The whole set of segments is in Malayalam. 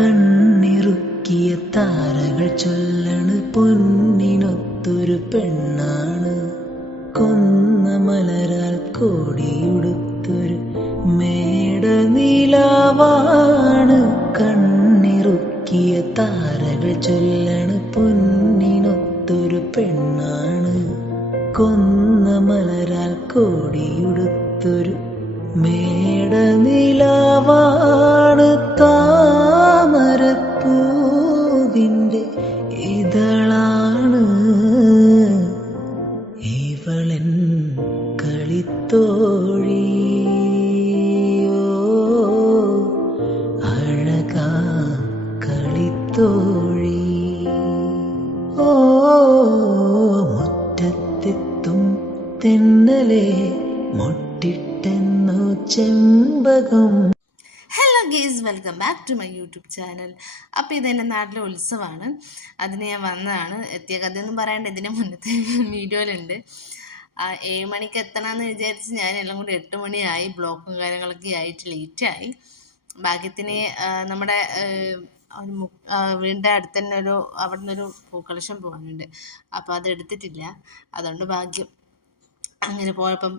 കണ്ണിറുക്കിയ താരകൾ ചൊല്ലണ് പൊന്നിനൊത്തൊരു പെണ്ണാണ്. കൊന്ന മലരാൽ കോടിയുടുത്തൊരു മേടനിലാവാണ്. കണ്ണിറുക്കിയ താരകൾ ചൊല്ലണ് പൊന്നിനൊത്തൊരു പെണ്ണാണ്. കൊന്ന മലരാൽ കോടിയുടുത്തൊരു മേടനിലാവാണ്. താമരപ്പൂവിൻ്റെ ഇതളാണ് ഇവളൻ കളിത്തോഴി. അഴകാം കളിത്തോഴി. മുറ്റത്തെത്തും തെന്നലെ മുട്ടിട്ടെന്നോ ചെമ്പകം. Hello guys, welcome back to my YouTube channel. അപ്പോൾ ഇതെൻ്റെ നാട്ടിലെ ഉത്സവമാണ്. അതിന് ഞാൻ വന്നതാണ്. എത്തിയ കഥയൊന്നും പറയാണ്ട് ഇതിൻ്റെ മുന്നത്തെ വീഡിയോയിലുണ്ട്. 7 മണിക്ക് എത്തണമെന്ന് വിചാരിച്ച് ഞാൻ എല്ലാം കൂടി 8 മണിയായി. ബ്ലോക്കും കാര്യങ്ങളൊക്കെ ആയിട്ട് ലേറ്റായി. ഭാഗ്യത്തിന് നമ്മുടെ വീടിൻ്റെ അടുത്ത് തന്നെ അവിടെ നിന്നൊരു പൂക്കളക്ഷൻ പോകാനുണ്ട്. അപ്പോൾ അത് എടുത്തിട്ടില്ല. അതുകൊണ്ട് ഭാഗ്യം. അങ്ങനെ പോയപ്പം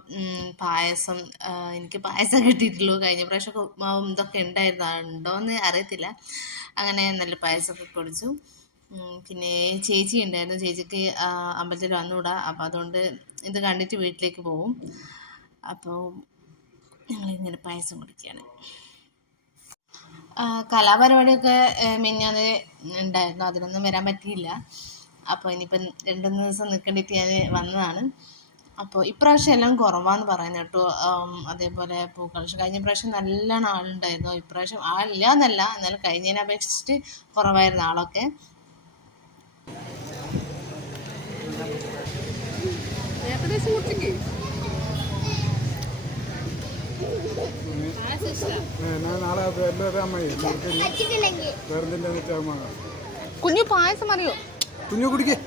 പായസം, എനിക്ക് പായസം കിട്ടിയിട്ടുള്ളൂ. കഴിഞ്ഞ പ്രാവശ്യമൊക്കെ ഉപ്മാവും ഇതൊക്കെ ഉണ്ടോയെന്ന് അറിയത്തില്ല. അങ്ങനെ നല്ല പായസമൊക്കെ കുടിച്ചു. പിന്നെ ചേച്ചി ഉണ്ടായിരുന്നു. ചേച്ചിക്ക് അമ്പലത്തിൽ വന്നുകൂടാ. അപ്പോൾ അതുകൊണ്ട് ഇത് കണ്ടിട്ട് വീട്ടിലേക്ക് പോവും. അപ്പോൾ ഞങ്ങളിങ്ങനെ പായസം കുടിക്കുകയാണ്. കലാപരിപാടിയൊക്കെ മിനിഞ്ഞാന്ന് ഉണ്ടായിരുന്നു. അതിനൊന്നും വരാൻ പറ്റിയില്ല. അപ്പോൾ ഇനിയിപ്പം 2-3 ദിവസം നിൽക്കേണ്ടിയിട്ട് ഞാൻ വന്നതാണ്. അപ്പോൾ ഇപ്രാവശ്യം എല്ലാം കുറവാന്ന് പറയുന്നത് കേട്ടോ. അതേപോലെ പൂക്കളക്ഷൻ കഴിഞ്ഞ പ്രാവശ്യം നല്ലോണം ആളുണ്ടായിരുന്നു. ഇപ്രാവശ്യം ആളില്ല എന്നല്ല, എന്നാലും കഴിഞ്ഞതിനെ അപേക്ഷിച്ചിട്ട് കുറവായിരുന്നു ആളൊക്കെ. കുഞ്ഞു പായസം അറിയോ? കുഞ്ഞു കുടിക്കേ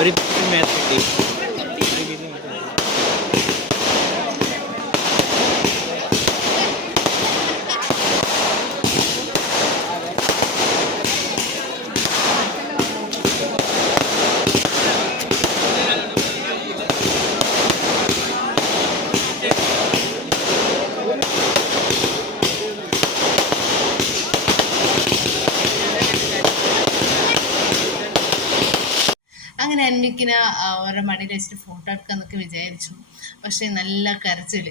ഒരു മാച്ച് കിട്ടി. അങ്ങനെ അന്വിക്കിനെ അവരുടെ മടിയിൽ വെച്ചിട്ട് ഫോട്ടോ എടുക്കാന്നൊക്കെ വിചാരിച്ചു. പക്ഷെ നല്ല കരച്ചിൽ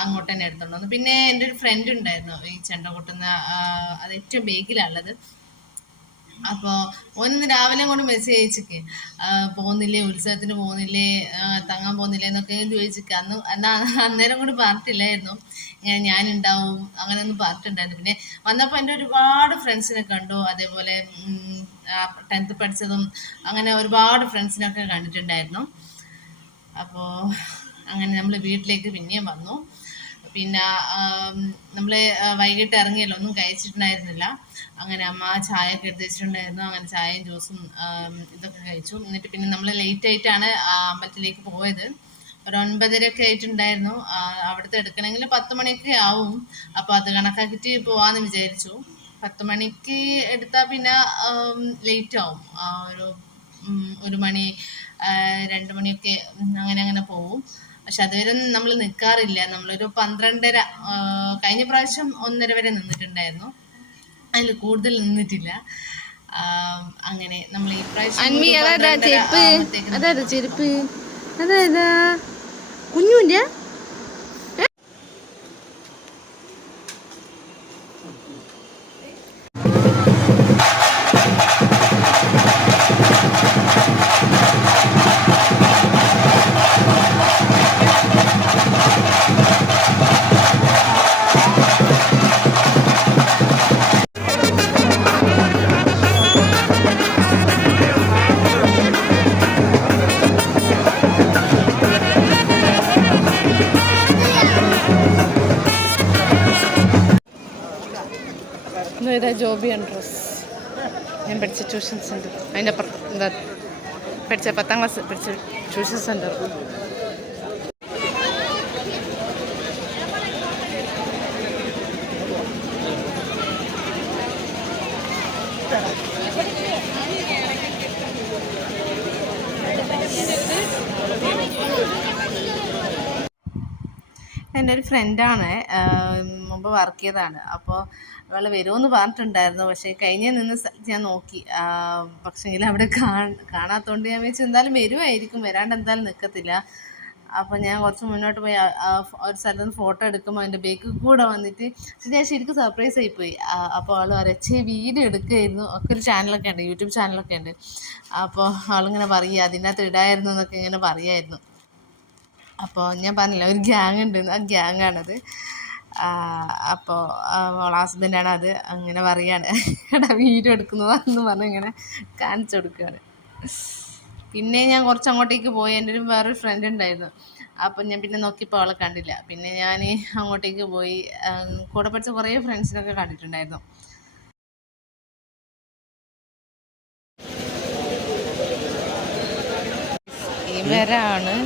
അങ്ങോട്ട് തന്നെ എടുത്തോണ്ട് വന്നു. പിന്നെ എൻ്റെ ഒരു ഫ്രണ്ട് ഉണ്ടായിരുന്നു ഈ ചെണ്ട കൊട്ടുന്ന, അത് ഏറ്റവും ബേക്കിലുള്ളത്. അപ്പോൾ ഓനിന്ന് രാവിലെ കൊണ്ട് മെസ്സേജ് അയച്ചിക്ക്, പോകുന്നില്ലേ, ഉത്സവത്തിന് പോകുന്നില്ലേ, തങ്ങാൻ പോകുന്നില്ലേ എന്നൊക്കെ ചോദിച്ചിക്ക്. അന്നേരം കൊണ്ട് പറഞ്ഞിട്ടില്ലായിരുന്നു ഇങ്ങനെ ഞാനുണ്ടാവും, അങ്ങനെയൊന്നും പറഞ്ഞിട്ടുണ്ടായിരുന്നു. പിന്നെ വന്നപ്പോൾ എൻ്റെ ഒരുപാട് ഫ്രണ്ട്സിനെ കണ്ടു. അതേപോലെ 10th പഠിച്ചതും അങ്ങനെ ഒരുപാട് ഫ്രണ്ട്സിനൊക്കെ കണ്ടിട്ടുണ്ടായിരുന്നു. അപ്പോൾ അങ്ങനെ നമ്മൾ വീട്ടിലേക്ക് പിന്നെയും വന്നു. പിന്നെ നമ്മൾ വൈകിട്ട് ഇറങ്ങിയല്ലോ, ഒന്നും കഴിച്ചിട്ടുണ്ടായിരുന്നില്ല. അങ്ങനെ അമ്മ ചായ ഒക്കെ എടുത്ത് വെച്ചിട്ടുണ്ടായിരുന്നു. അങ്ങനെ ചായയും ജ്യൂസും ഇതൊക്കെ കഴിച്ചു. എന്നിട്ട് പിന്നെ നമ്മൾ ലേറ്റ് ആയിട്ടാണ് അമ്പലത്തിലേക്ക് പോയത്. ഒരു 9:30 ആയിട്ടുണ്ടായിരുന്നു. അവിടുത്തെ എടുക്കണമെങ്കിൽ 10 മണിയൊക്കെ ആവും. അപ്പോൾ അത് കണക്കാക്കിയിട്ട് പോവാന്ന് വിചാരിച്ചു. 10 മണിക്ക് എടുത്താൽ പിന്നെ ലേറ്റ് ആവും. ഒരു 1 മണി 2 മണിയൊക്കെ അങ്ങനെ പോവും. പക്ഷെ അതുവരെ നമ്മൾ നിൽക്കാറില്ല. നമ്മളൊരു 12:30 കഴിഞ്ഞ പ്രാവശ്യം 1:30 വരെ നിന്നിട്ടുണ്ടായിരുന്നു, അതിൽ കൂടുതൽ നിന്നിട്ടില്ല. അങ്ങനെ നമ്മൾ ഈ പ്രാവശ്യം ചെരുപ്പ് അതായതാ കുഞ്ഞുൻ്റെ ഇതാ ജോബി അൻഡ്രോസ്, ഞാൻ പഠിച്ച ട്യൂഷൻ സെൻറ്റർ. അതിൻ്റെ അപ്പുറത്ത് എന്താ പഠിച്ച 10ാം ക്ലാസ് പഠിച്ച ട്യൂഷൻ സെൻറ്റർ. എൻ്റെ ഒരു ഫ്രണ്ടാണ്, മുമ്പ് വർക്ക് ചെയ്തതാണ്. അപ്പോൾ അവൾ വരുമെന്ന് പറഞ്ഞിട്ടുണ്ടായിരുന്നു. പക്ഷേ കഴിഞ്ഞ നിന്ന് ഞാൻ നോക്കി, പക്ഷേങ്കിൽ അവിടെ കാണാത്തതുകൊണ്ട് ഞാൻ വെച്ച് എന്തായാലും വരുമായിരിക്കും, വരാണ്ട് എന്തായാലും നിൽക്കത്തില്ല. അപ്പോൾ ഞാൻ കുറച്ച് മുന്നോട്ട് പോയി ഒരു സ്ഥലത്ത് നിന്ന് ഫോട്ടോ എടുക്കുമ്പോൾ അതിൻ്റെ ബേക്കിൽ കൂടെ വന്നിട്ട് ഞാൻ ശരിക്കും സർപ്രൈസ് ആയിപ്പോയി. അപ്പോൾ അവൾ വരച്ച് വീഡിയോ എടുക്കുമായിരുന്നു. ഒക്കെ ഒരു ചാനലൊക്കെ ഉണ്ട്, യൂട്യൂബ് ചാനലൊക്കെ ഉണ്ട്. അപ്പോൾ അവളിങ്ങനെ പറയുക അതിനകത്ത് ഇടായിരുന്നു എന്നൊക്കെ ഇങ്ങനെ പറയുമായിരുന്നു. അപ്പോൾ ഞാൻ പറഞ്ഞില്ല ഒരു ഗ്യാങ് ഉണ്ട്, ആ ഗ്യാങ്ങാണത്. അപ്പോൾ അവളെ ഹസ്ബൻഡാണ് അത്. അങ്ങനെ പറയാണ്, എടാ വീഡിയോ എടുക്കുന്നതാണെന്ന് പറഞ്ഞ് ഇങ്ങനെ കാണിച്ചു കൊടുക്കുകയാണ്. പിന്നെ ഞാൻ കുറച്ച് അങ്ങോട്ടേക്ക് പോയി, എൻ്റെ ഒരു വേറൊരു ഫ്രണ്ട് ഉണ്ടായിരുന്നു. അപ്പം ഞാൻ പിന്നെ നോക്കിയപ്പോൾ അവളെ കണ്ടില്ല. പിന്നെ ഞാൻ അങ്ങോട്ടേക്ക് പോയി, കൂടെ പഠിച്ച കുറേ ഫ്രണ്ട്സിനൊക്കെ കണ്ടിട്ടുണ്ടായിരുന്നു. ഇവരാണ്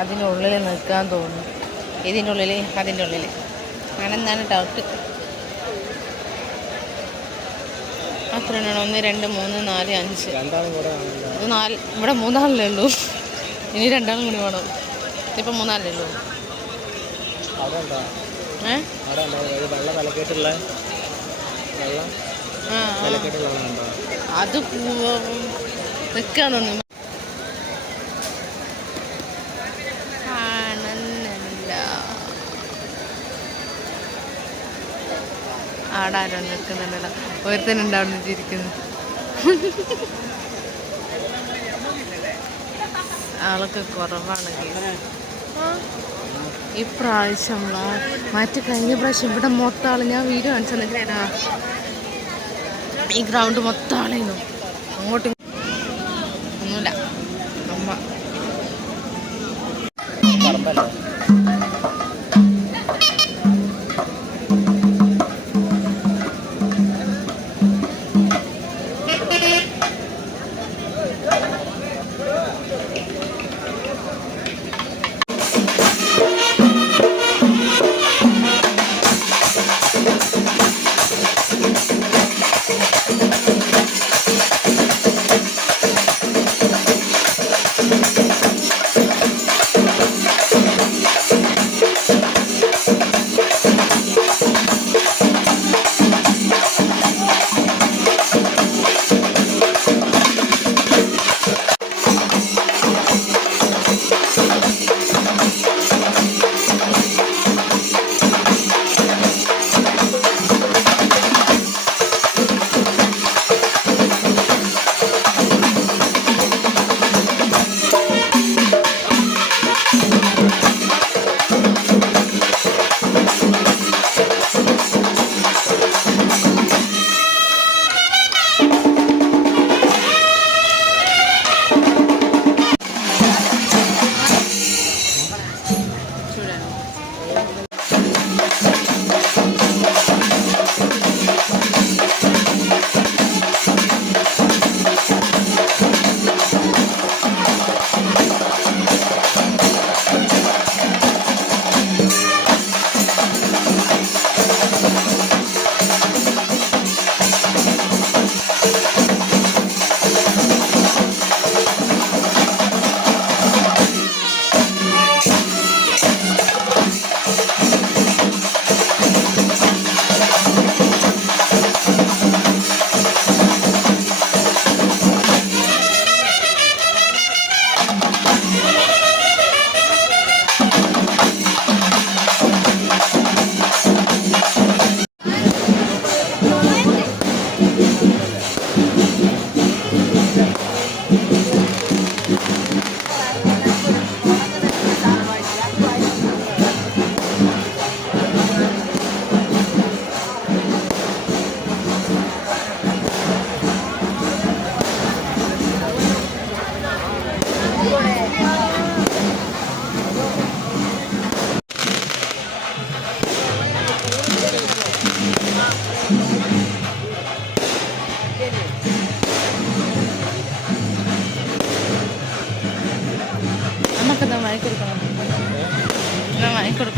അതിനുള്ളിൽ നിൽക്കാൻ തോന്നുന്നു. ഇതിൻ്റെ ഉള്ളിൽ അതിൻ്റെ ഉള്ളിൽ ആണെന്നാണ് ഡൗട്ട്. അത്ര 1 2 3 4 5 ഇത് 4. ഇവിടെ 3 ആളല്ലേ ഉള്ളൂ, ഇനി 2 ആളും കൂടി വേണം. ഇപ്പം 3 ആളല്ലേ ഉള്ളൂ. അത് നിൽക്കാന്നൊന്നും ആടാരോ നിൽക്കുന്നുണ്ടല്ലോ. ഒരുത്തനുണ്ട് അവിടെ നിന്നിരിക്കുന്നു. ആളൊക്കെ കുറവാണ് ഇപ്രാവശ്യം. മറ്റു കഴിഞ്ഞ പ്രാവശ്യം ഇവിടെ മൊത്തം ആൾ, ഞാൻ വീഡിയോ കാണിച്ചു തന്നിട്ടാ, ഈ ഗ്രൗണ്ട് മൊത്തം ആളേനു. അങ്ങോട്ടും ഒന്നുമില്ല. അമ്മ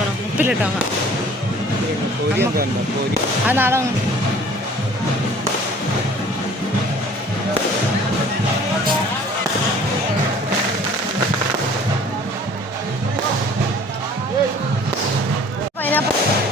നോക്കണം, ഉപ്പിലിട്ടോ പൊരി എന്താ പൊരി ആ നാളെ പൈനാപ്പിൾ